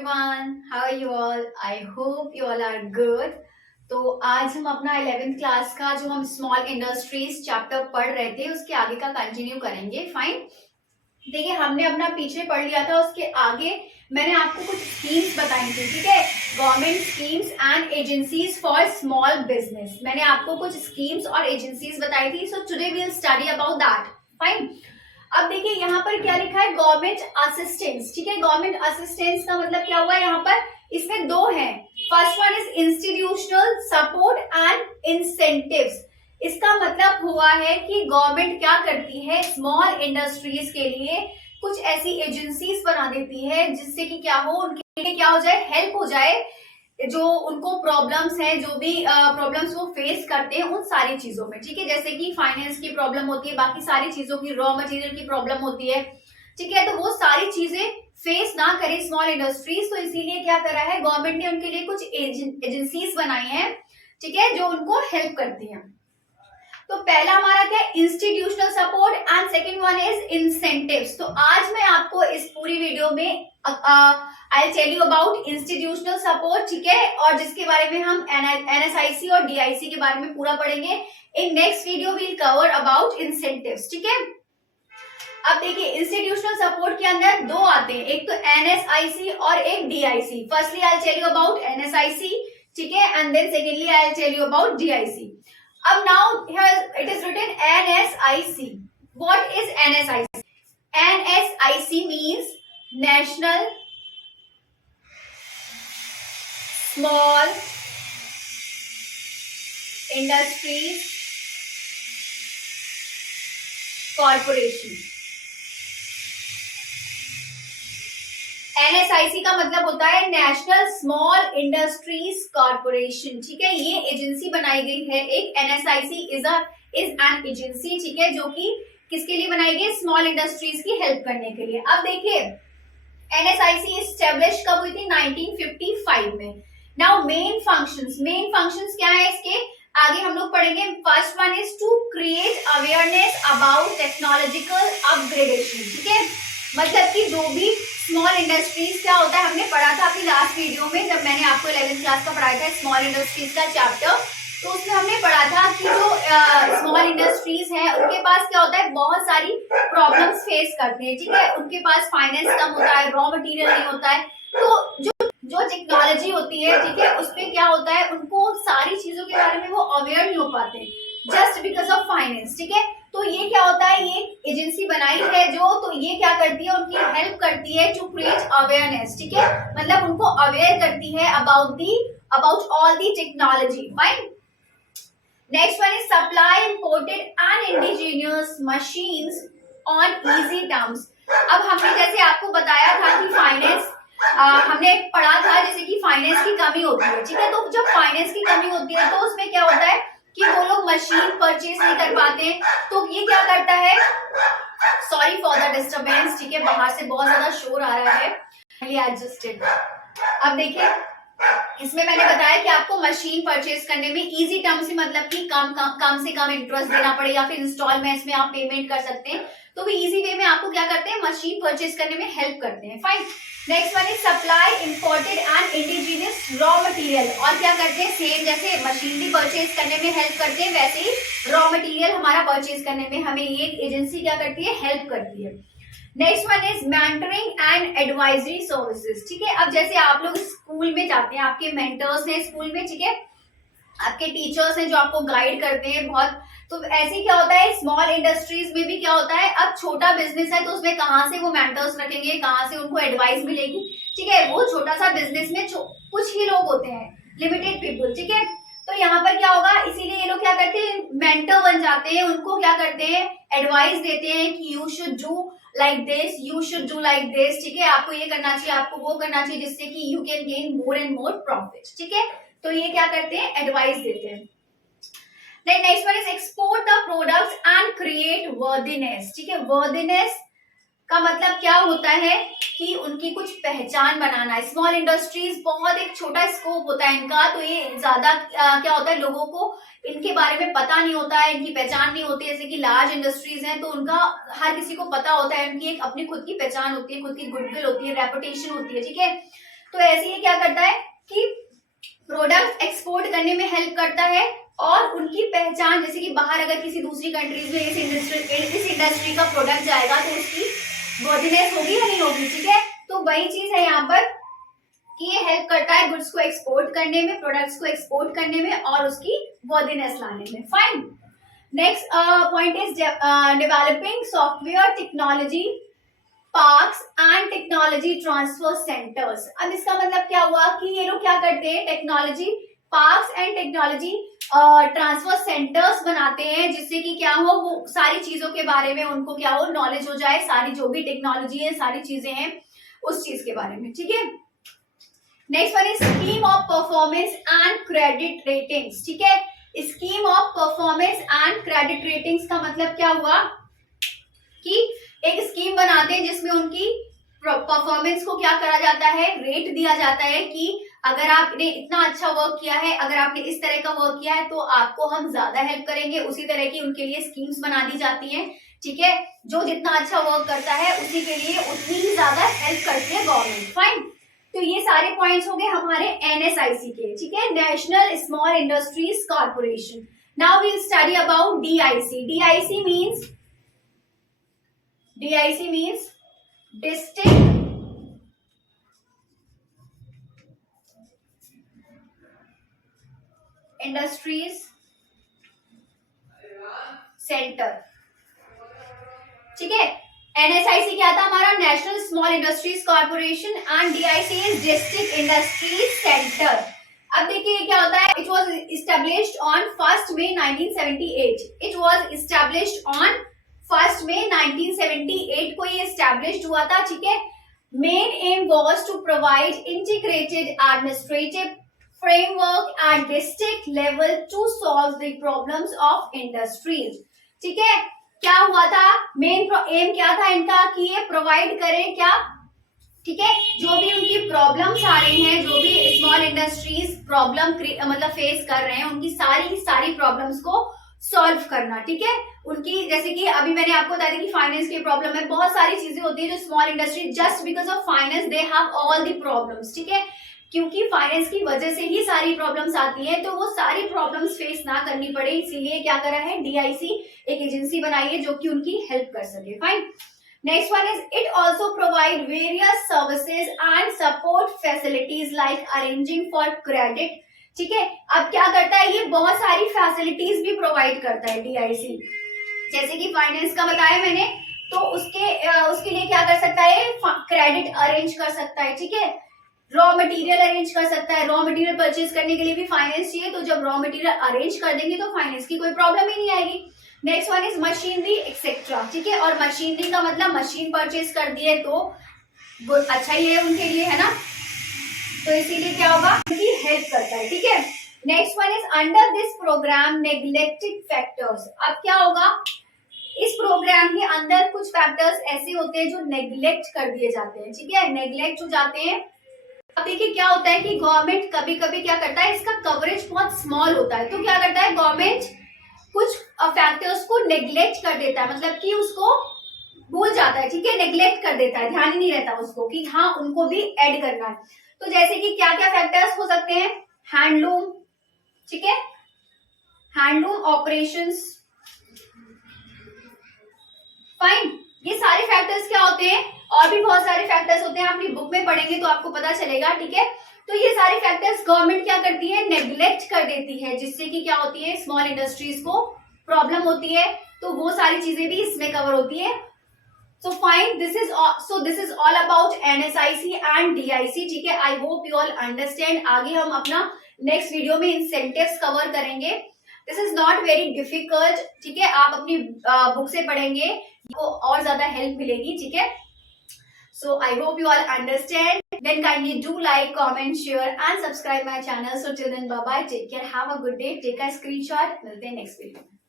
everyone, how are you all? I hope you all are good. तो आज हम अपना 11th क्लास का जो हम स्मॉल इंडस्ट्रीज चैप्टर पढ़ रहे थे उसके आगे का कंटिन्यू करेंगे. फाइन. देखिए हमने अपना पीछे पढ़ लिया था, उसके आगे मैंने आपको कुछ स्कीम्स बताई थी. ठीक है, government schemes and agencies for small business. मैंने आपको कुछ स्कीम्स और एजेंसीज बताई थी. So today we will study about that. Fine. अब देखिए यहाँ पर क्या लिखा है, गवर्नमेंट असिस्टेंस. ठीक है, गवर्नमेंट असिस्टेंस का मतलब क्या हुआ यहाँ पर, इसमें दो हैं. First one is institutional support and incentives. इसका मतलब हुआ है कि गवर्नमेंट क्या करती है, स्मॉल इंडस्ट्रीज के लिए कुछ ऐसी एजेंसीज बना देती है जिससे कि क्या हो, उनके लिए क्या हो जाए, हेल्प हो जाए. जो उनको प्रॉब्लम्स हैं, जो भी प्रॉब्लम्स वो फेस करते हैं उन सारी चीजों में. ठीक है, जैसे कि फाइनेंस की प्रॉब्लम होती है, बाकी सारी चीजों की, रॉ मटेरियल की प्रॉब्लम होती है. ठीक है, तो वो सारी चीजें फेस ना करे स्मॉल इंडस्ट्रीज, तो इसीलिए क्या करा है गवर्नमेंट ने, उनके लिए कुछ एजेंसीज बनाई हैं. ठीक है, जो उनको हेल्प करती हैं. तो पहला हमारा क्या है, institutional support and second one is incentives. तो आज मैं आपको इस पूरी वीडियो में I tell you about institutional support. ठीक है, और जिसके बारे में हम एनएसआईसी और डीआईसी के बारे में पूरा पढ़ेंगे. In next video will cover about incentives. ठीक है, अब देखिए इंस्टीट्यूशनल सपोर्ट के अंदर दो आते हैं, एक तो एनएसआईसी और एक DIC. Firstly I tell you about NSIC. ठीक है, and then secondly I tell you about DIC. अब now here it is written NSIC. What is NSIC? NSIC means National Small Industries Corporation. NSIC का मतलब होता है national small industries corporation. ठीक है, ये एजेंसी बनाई गई है एक. NSIC is an agency. ठीक है, जो कि किसके लिए बनाई गई, स्मॉल इंडस्ट्रीज की हेल्प करने के लिए. अब देखिए NSIC एस्टेब्लिश कब हुई थी, 1955 में. नाउ मेन फंक्शंस क्या है इसके, आगे हम लोग पढ़ेंगे. First one is to create awareness about technological upgradation. ठीक है, मतलब कि जो भी स्मॉल इंडस्ट्रीज क्या होता है, हमने पढ़ा था अपनी लास्ट वीडियो में जब मैंने आपको 11th क्लास का पढ़ाया था स्मॉल इंडस्ट्रीज का चैप्टर. तो उसमें हमने पढ़ा था कि जो स्मॉल इंडस्ट्रीज हैं उनके पास क्या होता है, बहुत सारी प्रॉब्लम्स फेस करते हैं. ठीक है, उनके पास फाइनेंस कम होता है, रॉ मटेरियल नहीं होता है. तो जो टेक्नोलॉजी होती है, ठीक है, उसमें क्या होता है, उनको सारी चीजों के बारे में वो अवेयर नहीं हो पाते जस्ट बिकॉज ऑफ फाइनेंस. ठीक है, तो ये क्या होता है, ये एजेंसी बनाई है जो, तो ये क्या करती है, उनकी हेल्प करती है टू क्रिएट अवेयरनेस. ठीक है, मतलब उनको अवेयर करती है about all the technology. Fine. Next one is supply imported and indigenous machines on easy terms. अब हमने जैसे आपको बताया था कि फाइनेंस हमने पढ़ा था जैसे कि फाइनेंस की कमी होती है. ठीक है, तो जब फाइनेंस की कमी होती है तो उसमें क्या होता है कि वो लोग मशीन परचेज नहीं कर पाते. तो ये क्या करता है, सॉरी फॉर द डिस्टरबेंस. ठीक है, बाहर से बहुत ज्यादा शोर आ रहा है. एडजस्टेड. अब देखिए इसमें मैंने बताया कि आपको मशीन परचेज करने में इजी टर्म से मतलब कि कम से कम इंटरेस्ट देना पड़े या फिर इंस्टॉलमेंट्स में आप पेमेंट कर सकते हैं. तो वो इजी वे में आपको क्या करते हैं, मशीन परचेज करने में हेल्प करते हैं. Fine. Next one is supply imported and indigenous raw material. और क्या करते हैं, सेम जैसे मशीनरी परचेज करने में हेल्प करते हैं वैसे ही रॉ मटेरियल हमारा परचेज करने में हमें ये एजेंसी क्या करती है, हेल्प करती है. Next one is mentoring and advisory services. ठीक है, अब जैसे आप लोग स्कूल में जाते हैं, आपके मेंटर्स हैं स्कूल में. ठीक है, आपके टीचर्स हैं जो आपको गाइड करते हैं बहुत. तो ऐसे क्या होता है, स्मॉल इंडस्ट्रीज में भी क्या होता है, अब छोटा बिजनेस है तो उसमें कहाँ से वो मेंटर्स रखेंगे, कहाँ से उनको एडवाइस मिलेगी. ठीक है, वो छोटा सा बिजनेस में कुछ ही लोग होते हैं, लिमिटेड पीपल. ठीक है, तो यहाँ पर क्या होगा, इसीलिए ये लोग क्या करते हैं, मेंटर बन जाते हैं. उनको क्या करते हैं, एडवाइस देते हैं कि you should do like this, you should do like this. ठीक है, आपको ये करना चाहिए, आपको वो करना चाहिए, जिससे कि you can gain more and more profit. ठीक है, तो ये क्या करते हैं, एडवाइस देते हैं. Then next one is export the products and create worthiness. ठीक है, worthiness का मतलब क्या होता है कि उनकी कुछ पहचान बनाना है. स्मॉल इंडस्ट्रीज बहुत एक छोटा स्कोप होता है इनका, तो ये ज्यादा क्या होता है, लोगों को इनके बारे में पता नहीं होता है, इनकी पहचान नहीं होती. जैसे कि लार्ज इंडस्ट्रीज हैं तो उनका हर किसी को पता होता है, उनकी एक अपनी खुद की पहचान होती है, खुद की गुडविल होती है, रेपुटेशन होती है. ठीक है, तो ऐसे ही क्या करता है कि प्रोडक्ट एक्सपोर्ट करने में हेल्प करता है और उनकी पहचान, जैसे कि बाहर अगर किसी दूसरी कंट्रीज में इस इंडस्ट्री का प्रोडक्ट जाएगा तो उसकी वर्दीनेस होगी या नहीं होगी, ठीक है। तो वही चीज है यहाँ पर कि ये हेल्प करता है गुड्स को एक्सपोर्ट करने में, प्रोडक्ट्स को एक्सपोर्ट करने में और उसकी वर्दीनेस लाने में। Fine. Next point is developing software technology parks and technology transfer centres. अब इसका मतलब क्या हुआ कि ये लोग क्या करते हैं, technology parks and technology transfer centres बनाते हैं, जिससे कि क्या हो, वो सारी चीजों के बारे में उनको क्या हो, नॉलेज हो जाए, सारी जो भी टेक्नोलॉजी है, सारी चीजें हैं उस चीज के बारे में, ठीक है। Next one is scheme of performance and credit ratings, ठीक है। Scheme of performance and credit ratings का मतलब क्या हुआ कि एक स्कीम बनाते हैं जिसमें उनकी परफॉर्मेंस को क्या करा जाता है, रेट दिया जाता है कि अगर आपने इतना अच्छा वर्क किया है, अगर आपने इस तरह का वर्क किया है तो आपको हम ज्यादा हेल्प करेंगे। उसी तरह की उनके लिए स्कीम्स बना दी जाती हैं, ठीक है। जो जितना अच्छा वर्क करता है उसी के लिए उतनी ही ज्यादा हेल्प करती है गवर्नमेंट। फाइन। तो ये सारे पॉइंट्स हो गए हमारे एनएसआईसी के, ठीक है, national small industries corporation. Now we will study about DIC. DIC means District Industries Center, ठीक है। NSIC क्या था हमारा, national small industries corporation, and DIC is district industries centre. अब देखिए क्या होता है, it was established on 1 May 1978। It was established on 1 May 1978 को ये एस्टैब्लिश्ड हुआ था, ठीक है। Main aim was to provide integrated administrative framework at district level to solve the problems of industries, ठीक है। क्या हुआ था, मेन एम क्या था इनका कि ये प्रोवाइड करें क्या, ठीक है, जो भी उनकी प्रॉब्लम्स आ रही हैं, जो भी स्मॉल इंडस्ट्रीज प्रॉब्लम मतलब फेस कर रहे हैं, उनकी सारी प्रॉब्लम्स को सॉल्व करना, ठीक है। उनकी जैसे कि अभी मैंने आपको बताया कि फाइनेंस की प्रॉब्लम है, बहुत सारी चीजें होती है जो small industry just because of finance they have all the problems, ठीक है। क्योंकि फाइनेंस की वजह से ही सारी प्रॉब्लम्स आती हैं, तो वो सारी प्रॉब्लम्स फेस ना करनी पड़े, इसीलिए क्या करा है, DIC एक एजेंसी बनाई है जो कि उनकी हेल्प कर सके। Fine. Next one is it also provide various services and support facilities like arranging for credit, ठीक है। अब क्या करता है, ये बहुत सारी फैसिलिटीज भी प्रोवाइड करता है DIC, जैसे कि फाइनेंस का बताया मैंने, तो उसके लिए क्या कर सकता है, क्रेडिट अरेंज कर सकता है, ठीक है। रॉ मटेरियल अरेंज कर सकता है, रॉ मटेरियल परचेज करने के लिए भी फाइनेंस चाहिए, तो जब रॉ मटेरियल अरेंज कर देंगे तो फाइनेंस की कोई प्रॉब्लम ही नहीं आएगी। Next one is machinery etcetera, ठीक है। और मशीनरी का मतलब मशीन परचेज कर दिए तो अच्छा ही है उनके लिए, है ना, तो इसीलिए क्या होगा, उनकी हेल्प करता है, ठीक है। Next one is under this program neglected factors. अब क्या होगा, इस प्रोग्राम के अंदर कुछ फैक्टर्स ऐसे होते हैं जो नेग्लेक्ट कर दिए जाते हैं, ठीक है, नेग्लेक्ट हो जाते हैं। अब देखिए क्या होता है कि गवर्नमेंट कभी कभी क्या करता है, इसका कवरेज बहुत स्मॉल होता है, तो क्या करता है गवर्नमेंट कुछ फैक्टर्स को नेग्लेक्ट कर देता है, मतलब कि उसको भूल जाता है, ठीक है, नेग्लेक्ट कर देता है, ध्यान ही नहीं रहता उसको कि हाँ उनको भी ऐड करना है। तो जैसे कि क्या क्या फैक्टर्स हो सकते हैं, हैंडलूम, ठीक है, हैंडलूम ऑपरेशंस। फाइन। ये सारे फैक्टर्स क्या होते हैं, और भी बहुत सारे फैक्टर्स होते हैं, अपनी बुक में पढ़ेंगे तो आपको पता चलेगा, ठीक है। तो ये सारे फैक्टर्स गवर्नमेंट क्या करती है, नेग्लेक्ट कर देती है, जिससे कि क्या होती है, स्मॉल इंडस्ट्रीज को प्रॉब्लम होती है, तो वो सारी चीजें भी इसमें कवर होती है। So fine, this is all about NSIC and DIC, ठीक है। I hope you all understand। आगे हम अपना नेक्स्ट वीडियो में इंसेंटिव्स कवर करेंगे। This is not very difficult, ठीक है, आप अपनी बुक से पढ़ेंगे को और ज्यादा हेल्प मिलेगी, ठीक है। So I hope you all understand. Then kindly do like, comment, share and subscribe my channel. So till then, bye bye, take care, have a good day, take a screenshot, मिलते हैं next video में।